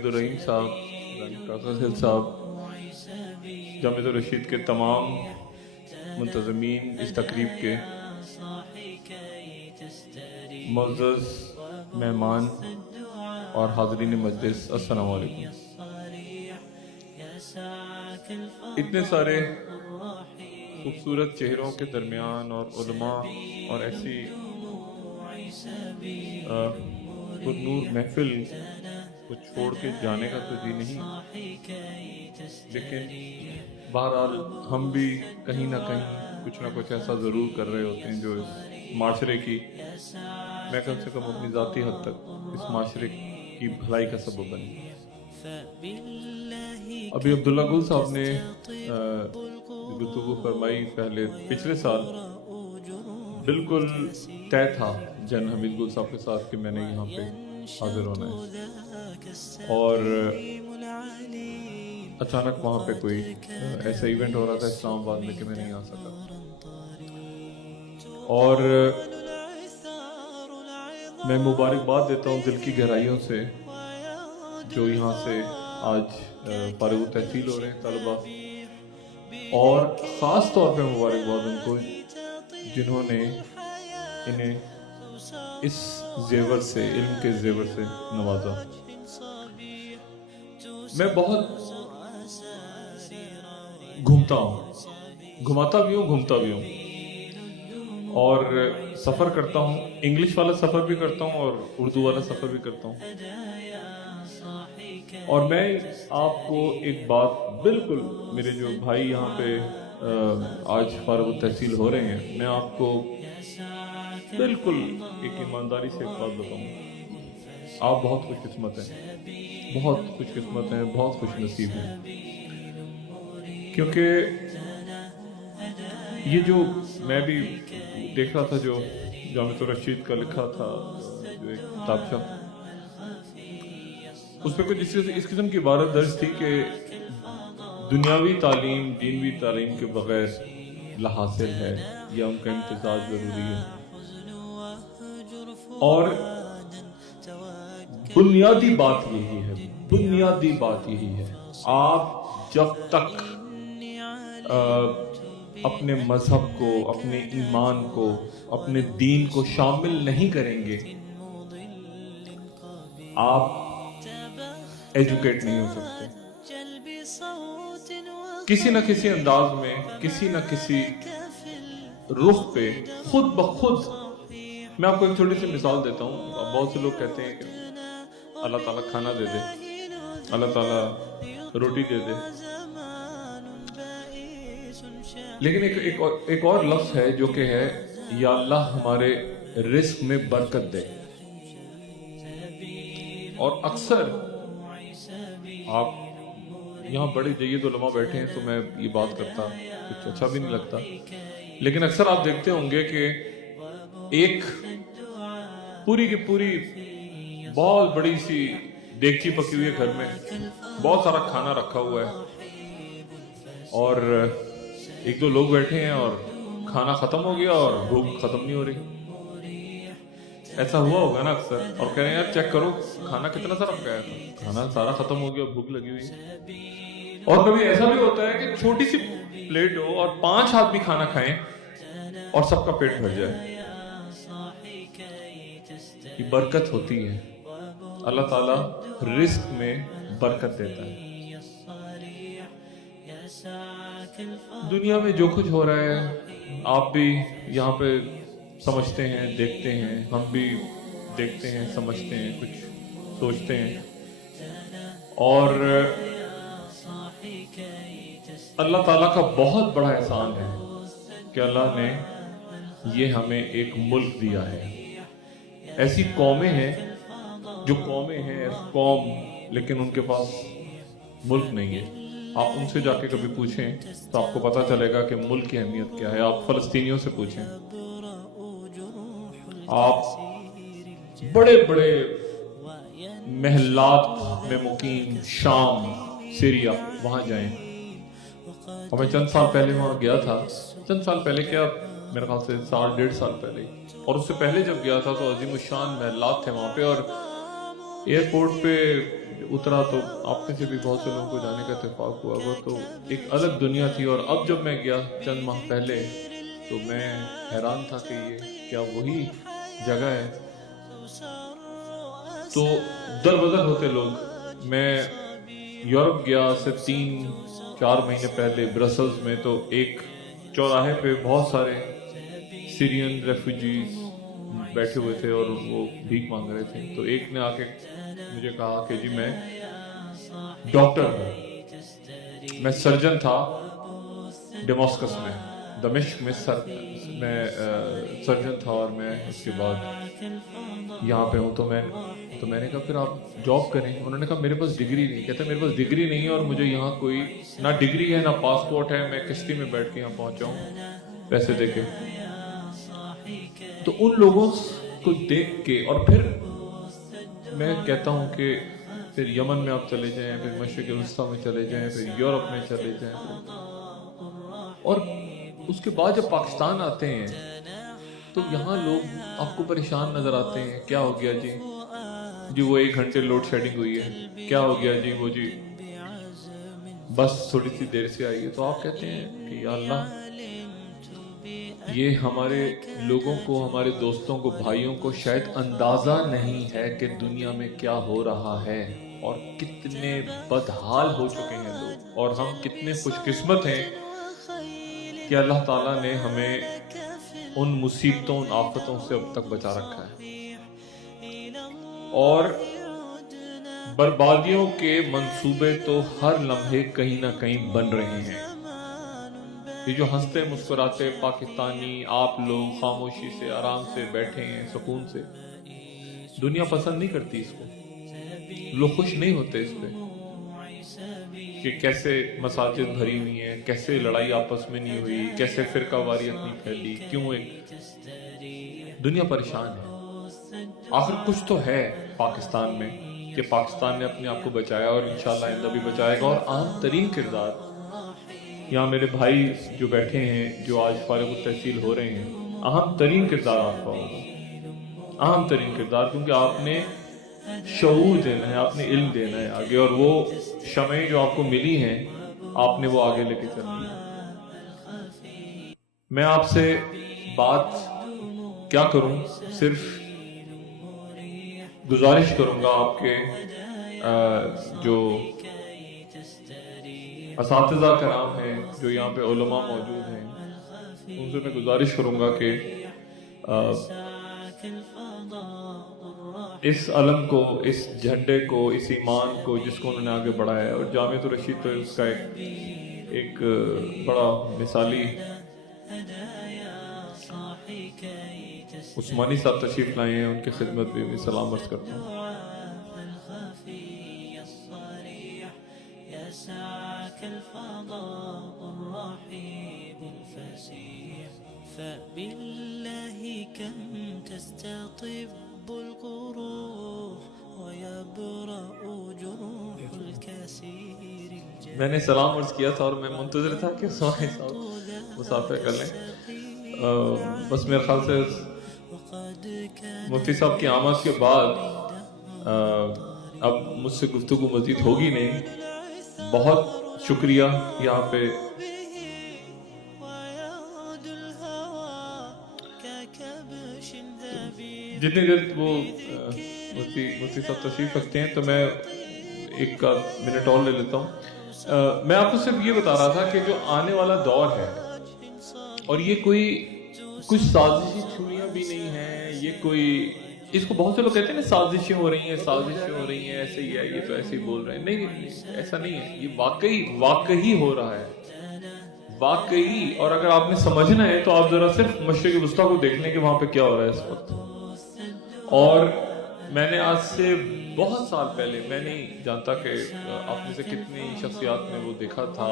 عبدالرحیم صاحب، کاکا صاحب، جامعۃ الرشید کے تمام منتظمین اس تقریب کے، معزز مہمان اور حاضرین مجلس، السلام علیکم۔ اتنے سارے خوبصورت چہروں کے درمیان اور علماء اور ایسی پرنور محفل کو چھوڑ کے جانے کا تو جی نہیں، لیکن بہرحال ہم بھی کہیں نہ کہیں کچھ نہ کچھ ایسا ضرور کر رہے ہوتے ہیں جو اس معاشرے کی، میں کم سے کم اپنی ذاتی حد تک اس معاشرے کی بھلائی کا سبب بنے۔ ابھی عبداللہ گل صاحب نے گفتگو فرمائی پچھلے سال بالکل طے تھا جن حمید گل صاحب کے ساتھ کہ میں نے یہاں پہ حاضر ہونا ہے، اور اچانک وہاں پہ کوئی ایسا ایونٹ ہو رہا تھا اسلام آباد میں کہ میں نہیں آ سکا، اور میں مبارکباد دیتا ہوں دل کی گہرائیوں سے جو یہاں سے آج فارغ التحصیل ہو رہے ہیں طلبہ، اور خاص طور پہ مبارکباد ان کو جنہوں نے انہیں اس زیور سے، علم کے زیور سے نوازا۔ میں بہت گھماتا بھی ہوں، گھومتا بھی ہوں، اور سفر کرتا ہوں، انگلش والا سفر بھی کرتا ہوں اور اردو والا سفر بھی کرتا ہوں، اور میں آپ کو ایک بات، بالکل میرے جو بھائی یہاں پہ آج فارغ التحصیل ہو رہے ہیں، میں آپ کو بالکل ایک ایمانداری سے ایک بات بتاؤں، آپ بہت خوش قسمت ہیں، بہت خوش قسمت ہیں، بہت خوش نصیب ہیں، کیونکہ یہ جو میں بھی دیکھ رہا تھا جو جامعۃ الرشید کا لکھا تھا جو ایک کتابچہ، اس پہ کچھ اس قسم کی عبارت درج تھی کہ دنیاوی تعلیم دینوی تعلیم کے بغیر لا حاصل ہے یا ان کا امتزاج ضروری ہے، اور بنیادی بات یہی ہے، بنیادی بات یہی ہے، آپ جب تک اپنے مذہب کو، اپنے ایمان کو، اپنے دین کو شامل نہیں کریں گے، آپ ایجوکیٹ نہیں ہو سکتے۔ کسی نہ کسی انداز میں، کسی نہ کسی رخ پہ، خود بخود، میں آپ کو ایک چھوٹی سی مثال دیتا ہوں۔ بہت سے لوگ کہتے ہیں کہ اللہ تعالیٰ کھانا دے دے، اللہ تعالیٰ روٹی دے دے، لیکن ایک اور لفظ ہے جو کہ ہے یا اللہ ہمارے رزق میں برکت دے، اور اکثر آپ یہاں بڑے جید علماء بیٹھے ہیں تو میں یہ بات کرتا کچھ اچھا بھی نہیں لگتا، لیکن اکثر آپ دیکھتے ہوں گے کہ ایک پوری کی پوری بہت بڑی سی دیگچی پکی ہوئی ہے گھر میں، بہت سارا کھانا رکھا ہوا ہے، اور ایک دو لوگ بیٹھے ہیں اور کھانا ختم ہو گیا اور بھوک ختم نہیں ہو رہی۔ ایسا ہوا ہوگا نا اکثر، اور کہہ رہے ہیں یار چیک کرو کھانا کتنا سارا پکایا تھا، کھانا سارا ختم ہو گیا، بھوک لگی ہوئی ہے۔ اور کبھی ایسا بھی ہوتا ہے کہ چھوٹی سی پلیٹ ہو اور 5 آدمی کھانا کھائیں اور سب کا پیٹ بھر جائے۔ یہ برکت ہوتی ہے، اللہ تعالیٰ رزق میں برکت دیتا ہے۔ دنیا میں جو کچھ ہو رہا ہے آپ بھی یہاں پہ سمجھتے ہیں، دیکھتے ہیں، ہم بھی دیکھتے ہیں، سمجھتے ہیں، کچھ سوچتے ہیں، اور اللہ تعالیٰ کا بہت بڑا احسان ہے کہ اللہ نے یہ ہمیں ایک ملک دیا ہے۔ ایسی قومیں ہیں جو قومیں ہیں قوم، لیکن ان کے پاس ملک نہیں ہے۔ آپ ان سے جا کے کبھی پوچھیں تو آپ کو پتا چلے گا کہ ملک کی اہمیت کیا ہے۔ آپ فلسطینیوں سے پوچھیں، آپ بڑے بڑے محلات میں مقیم شام، سیریا، وہاں جائیں، اور میں چند سال پہلے وہاں گیا تھا، چند سال پہلے کیا، میرے خیال سے 1.5 سال پہلے، اور اس سے پہلے جب گیا تھا تو عظیم الشان محلات تھے وہاں پہ، اور एयरपोर्ट पे उतरा तो आप में से भी बहुत से लोगों को जाने का इत्तेफाक हुआ। वो तो एक अलग दुनिया थी। और अब जब मैं गया चंद माह पहले तो मैं हैरान था कि ये क्या वही जगह है। तो दर बदर होते लोग। मैं यूरोप गया से 3-4 महीने पहले ब्रसल्स में, तो एक चौराहे पे बहुत सारे सीरियन रेफ्यूजीज बैठे हुए थे और वो भीख मांग रहे थे। तो एक ने आके मुझे कहा कि जी मैं डॉक्टर हूँ, मैं सर्जन था डेमास्कस में, दमिश्क में मैं सर्जन था और मैं उसके बाद यहाँ पे हूँ। तो मैंने कहा फिर आप जॉब करें। उन्होंने कहा मेरे पास डिग्री नहीं। कहते मेरे पास डिग्री नहीं है और मुझे यहाँ कोई ना डिग्री है ना पासपोर्ट है, मैं किश्ती में बैठ के यहाँ पहुँचा हूँ पैसे देके। तो उन लोगों को देख के और फिर मैं कहता हूँ कि फिर यमन में आप चले जाएं, फिर मशरिक़ वस्ता में चले जाएं, फिर यूरोप में चले जाएं, और उसके बाद जब पाकिस्तान आते हैं तो यहाँ लोग आपको परेशान नजर आते हैं। क्या हो गया जी वो 1 घंटे लोड शेडिंग हुई है। क्या हो गया जी वो जी बस थोड़ी सी देर से आई है। तो आप कहते हैं कि या अल्लाह, ये हमारे लोगों को, हमारे दोस्तों को, भाइयों को शायद अंदाजा नहीं है कि दुनिया में क्या हो रहा है और कितने बदहाल हो चुके हैं लोग। और हम कितने खुशकिस्मत हैं कि अल्लाह ताला ने हमें उन मुसीबतों, उन आफतों से अब तक बचा रखा है। और बर्बादियों के मंसूबे तो हर लम्हे कहीं ना कहीं बन रहे हैं। ये जो हंसते मुस्कुराते पाकिस्तानी आप लोग खामोशी से आराम से बैठे हैं सुकून से, दुनिया पसंद नहीं करती इसको। लोग खुश नहीं होते इस पे कि कैसे मसाजिद भरी हुई हैं, कैसे लड़ाई आपस में नहीं हुई, कैसे फिरका वारियत नहीं फैली, क्यों एक दुनिया परेशान है। आखिर कुछ तो है पाकिस्तान में कि पाकिस्तान ने अपने आप को बचाया और इंशाल्लाह आइंदा भी बचाएगा। और आम तरीन किरदार यहाँ मेरे भाई जो बैठे हैं, जो आज फारिग तहसील हो रहे हैं, अहम तरीन किरदार आपका होगा, अहम तरीन किरदार, क्योंकि आपने शऊर देना है, आपने इल्म देना है आगे, और वो शमएं जो आपको मिली हैं आपने वो आगे लेके चलनी है। मैं आपसे बात क्या करूं, सिर्फ गुजारिश करूंगा आपके जो असातिज़ा कराम हैं, जो यहाँ पे उलमा मौजूद हैं, उनसे मैं गुजारिश करूंगा कि इस अलम को, इस झंडे को, इस ईमान को जिसको उन्होंने आगे बढ़ाया है, और जामिअतुर रशीद तो उसका एक बड़ा मिसाली उस्मानी साहब तशरीफ लाए हैं, उनकी खिदमत भी मैं सलाम अर्ज करता हूँ। मैंने सलाम अर्ज किया था और मैं मुंतज़िर था कि उस्मानी साहब मुसाफिर कर लें। बस मेरे ख्याल से मुफ्ती साहब की आमद के बाद अब मुझसे गुफ्तगू मजीद होगी नहीं। बहुत शुक्रिया। यहाँ पे जितनी देर वो मुफ्ती साहब तशरीफ रखते हैं तो मैं 1 मिनट और ले लेता हूँ। मैं आपको सिर्फ ये बता रहा था कि जो आने वाला दौर है, और ये कोई कुछ साजिशी छुरियां भी नहीं है, ये कोई, इसको बहुत से लोग कहते हैं ना साजिशें हो रही हैं, साजिशें हो रही हैं, ऐसे ही है, ये तो ऐसे ही बोल रहे हैं। नहीं, ऐसा नहीं है, ये वाकई हो रहा है, वाकई। और अगर आपने समझना है तो आप जरा सिर्फ मशरिक़ वस्ता को देख लें कि वहां पे क्या हो रहा है इस वक्त। और मैंने आज से बहुत साल पहले, मैं नहीं जानता कि आप में से कितनी शख्सियात ने वो देखा था,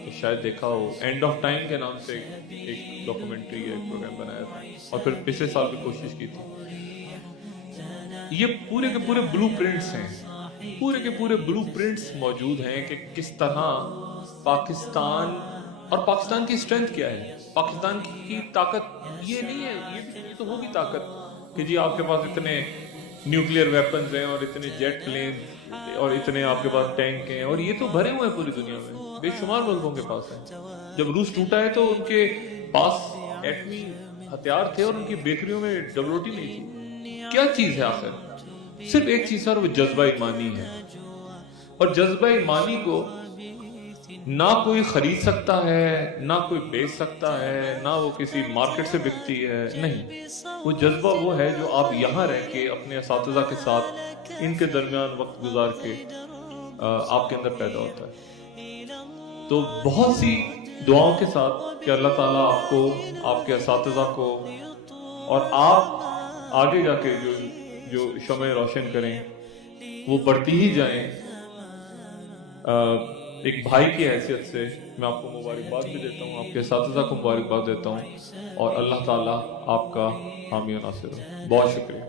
तो शायद देखा हो, एंड ऑफ टाइम के नाम से एक डॉक्यूमेंट्री, एक प्रोग्राम बनाया था, और फिर पिछले साल भी कोशिश की थी। ये पूरे के पूरे ब्लूप्रिंट्स हैं, पूरे के पूरे ब्लूप्रिंट्स मौजूद हैं कि किस तरह पाकिस्तान, और पाकिस्तान की स्ट्रेंथ क्या है, पाकिस्तान की ताकत ये नहीं है, ये तो होगी ताकत कि जी आपके पास इतने न्यूक्लियर वेपन्स हैं और इतने जेट प्लेन और इतने आपके पास टैंक हैं, और ये तो भरे हुए हैं पूरी दुनिया में, बेशुमार मुल्कों के पास है। जब रूस टूटा है तो उनके पास एटमी हथियार थे और उनकी बेकरियों में डबल रोटी नहीं थी। क्या चीज है आखिर? सिर्फ एक चीज है और वो जज्बा ईमानी है। और जज्बा ईमानी को ना कोई खरीद सकता है, ना कोई बेच सकता है, ना वो किसी मार्केट से बिकती है। नहीं, वो जज्बा वो है जो आप यहाँ रह के अपने असातिज़ा के साथ इनके दरमियान वक्त गुजार के आपके अंदर पैदा होता है। तो बहुत सी दुआओं के साथ कि अल्लाह ताला आपको, आपके असातिज़ा को और आप आगे जाके जो शमे रोशन करें वो बढ़ती ही जाएं। एक भाई की हैसियत से मैं आपको मुबारकबाद भी देता हूँ, आपके असातिज़ा को मुबारकबाद देता हूँ, और अल्लाह ताला आपका हामी और नासिर हो। बहुत शुक्रिया।